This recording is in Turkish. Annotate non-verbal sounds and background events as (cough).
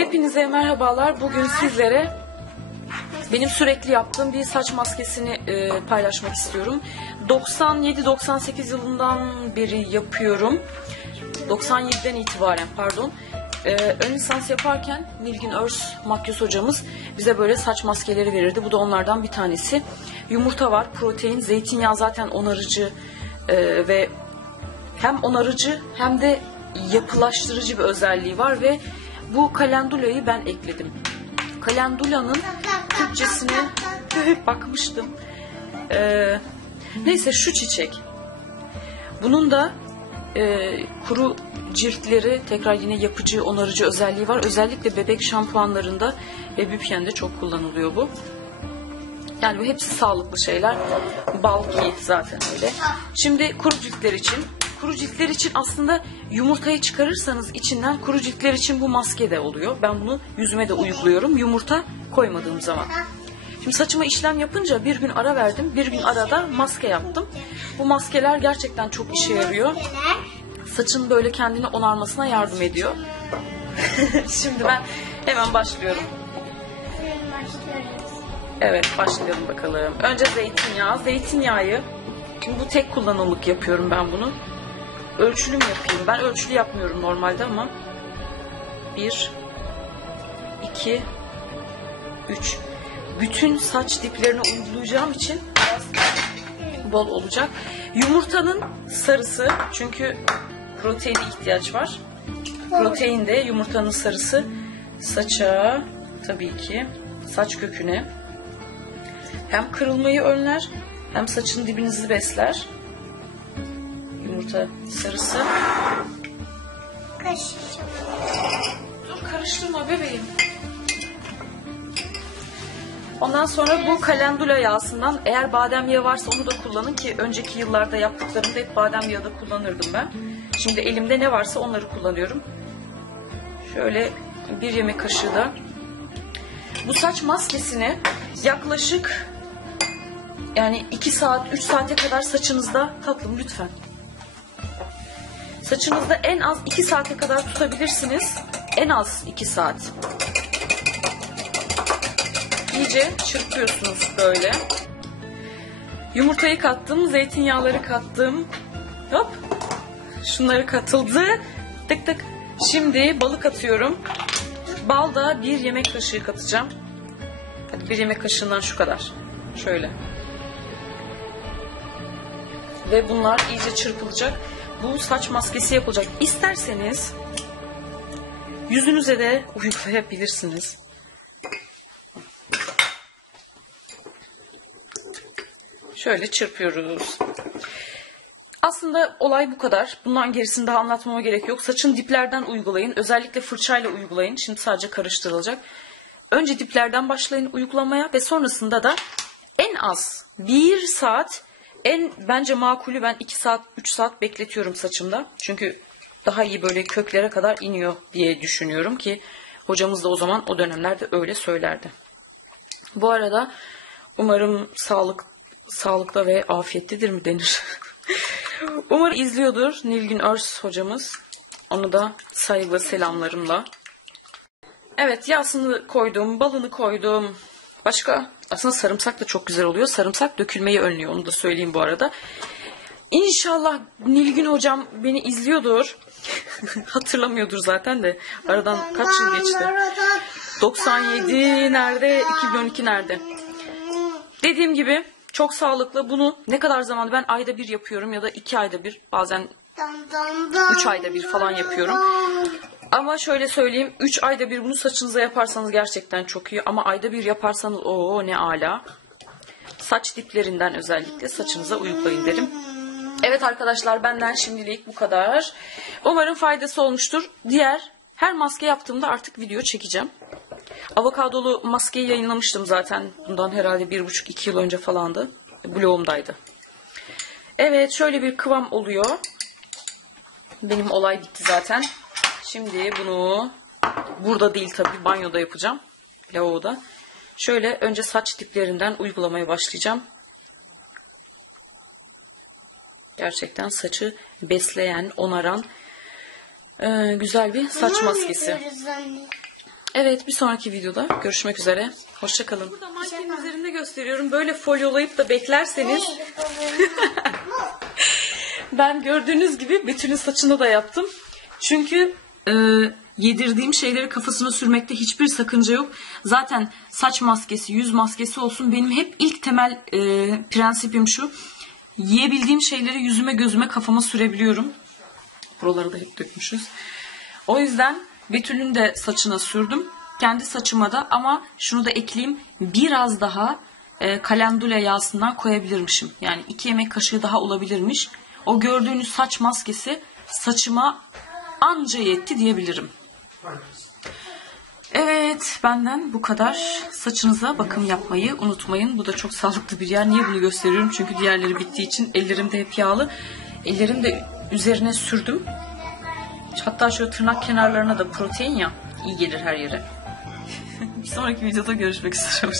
Hepinize merhabalar. Bugün sizlere benim sürekli yaptığım bir saç maskesini e, paylaşmak istiyorum. 97-98 yılından beri yapıyorum. 97'den itibaren pardon. E, ön lisans yaparken Nilgün Örs makyöz hocamız bize böyle saç maskeleri verirdi. Bu da onlardan bir tanesi. Yumurta var, protein, zeytinyağı zaten onarıcı e, ve hem onarıcı hem de yapılaştırıcı bir özelliği var ve bu kalendulayı ben ekledim. Kalendulanın Türkçesine bakmıştım. Ee, neyse şu çiçek. Bunun da e, kuru ciltleri tekrar yine yapıcı, onarıcı özelliği var. Özellikle bebek şampuanlarında ve büpyende çok kullanılıyor bu. Yani bu hepsi sağlıklı şeyler. Balki zaten öyle. Şimdi kuru ciltler için. Kuru ciltler için aslında yumurtayı çıkarırsanız içinden kuru ciltler için bu maske de oluyor. Ben bunu yüzüme de uyguluyorum. Yumurta koymadığım zaman. Şimdi saçıma işlem yapınca bir gün ara verdim. Bir gün arada maske yaptım. Bu maskeler gerçekten çok işe yarıyor. Saçın böyle kendini onarmasına yardım ediyor. (laughs) Şimdi ben hemen başlıyorum. Evet başlayalım bakalım. Önce zeytinyağı. Zeytinyağı. Şimdi bu tek kullanımlık yapıyorum ben bunu. Ölçülü mü yapayım? Ben ölçülü yapmıyorum normalde ama. Bir, iki, üç. Bütün saç diplerine uygulayacağım için bol olacak. Yumurtanın sarısı çünkü proteine ihtiyaç var. Protein de yumurtanın sarısı saça tabii ki saç köküne hem kırılmayı önler hem saçın dibinizi besler. Yumurta sarısı. Dur karıştırma bebeğim. Ondan sonra bu kalendula yağsından eğer badem yağı varsa onu da kullanın ki önceki yıllarda yaptıklarımda hep badem yağı da kullanırdım ben. Şimdi elimde ne varsa onları kullanıyorum. Şöyle bir yemek kaşığı da. Bu saç maskesini yaklaşık yani 2 saat 3 saate kadar saçınızda tatlım lütfen. Saçınızda en az 2 saate kadar tutabilirsiniz. En az 2 saat. İyice çırpıyorsunuz böyle. Yumurtayı kattım, zeytinyağları kattım. Hop. Şunları katıldı. Tık tık. Şimdi balık atıyorum. Bal da bir yemek kaşığı katacağım. Hadi bir yemek kaşığından şu kadar. Şöyle. Ve bunlar iyice çırpılacak. Bu saç maskesi yapılacak. İsterseniz yüzünüze de uygulayabilirsiniz. Şöyle çırpıyoruz. Aslında olay bu kadar. Bundan gerisini daha anlatmama gerek yok. Saçın diplerden uygulayın. Özellikle fırçayla uygulayın. Şimdi sadece karıştırılacak. Önce diplerden başlayın uygulamaya ve sonrasında da en az bir saat en bence makulü ben 2 saat 3 saat bekletiyorum saçımda. Çünkü daha iyi böyle köklere kadar iniyor diye düşünüyorum ki hocamız da o zaman o dönemlerde öyle söylerdi. Bu arada umarım sağlık sağlıkta ve afiyetlidir mi denir? (laughs) umarım izliyordur Nilgün Örs hocamız. Onu da saygı selamlarımla. Evet yağsını koydum, balını koydum. Başka aslında sarımsak da çok güzel oluyor. Sarımsak dökülmeyi önlüyor. Onu da söyleyeyim bu arada. İnşallah Nilgün hocam beni izliyordur. (laughs) Hatırlamıyordur zaten de. Aradan kaç yıl geçti? 97 nerede? 2012 nerede? Dediğim gibi çok sağlıklı. Bunu ne kadar zaman ben ayda bir yapıyorum ya da iki ayda bir bazen üç ayda bir falan yapıyorum. Ama şöyle söyleyeyim 3 ayda bir bunu saçınıza yaparsanız gerçekten çok iyi. Ama ayda bir yaparsanız o ne ala. Saç diplerinden özellikle saçınıza uygulayın derim. Evet arkadaşlar benden şimdilik bu kadar. Umarım faydası olmuştur. Diğer her maske yaptığımda artık video çekeceğim. Avokadolu maskeyi yayınlamıştım zaten. Bundan herhalde bir buçuk iki yıl önce falandı. Blogumdaydı. Evet şöyle bir kıvam oluyor. Benim olay bitti zaten. Şimdi bunu burada değil tabii banyoda yapacağım. Lavaboda. Şöyle önce saç diplerinden uygulamaya başlayacağım. Gerçekten saçı besleyen, onaran e, güzel bir saç maskesi. Evet bir sonraki videoda görüşmek üzere. Hoşçakalın. Burada mankenin üzerinde gösteriyorum. Böyle folyolayıp da beklerseniz (laughs) ben gördüğünüz gibi Betül'ün saçını da yaptım. Çünkü e, yedirdiğim şeyleri kafasına sürmekte hiçbir sakınca yok. Zaten saç maskesi, yüz maskesi olsun benim hep ilk temel e, prensibim şu. Yiyebildiğim şeyleri yüzüme, gözüme, kafama sürebiliyorum. Buraları da hep dökmüşüz. O yüzden Betül'ün de saçına sürdüm. Kendi saçıma da ama şunu da ekleyeyim. Biraz daha e, kalendula yağsından koyabilirmişim. Yani iki yemek kaşığı daha olabilirmiş. O gördüğünüz saç maskesi saçıma anca yetti diyebilirim. Evet benden bu kadar. Saçınıza bakım yapmayı unutmayın. Bu da çok sağlıklı bir yer. Niye bunu gösteriyorum? Çünkü diğerleri bittiği için ellerim de hep yağlı. Ellerim de üzerine sürdüm. Hatta şöyle tırnak kenarlarına da protein ya iyi gelir her yere. (laughs) bir sonraki videoda görüşmek üzere.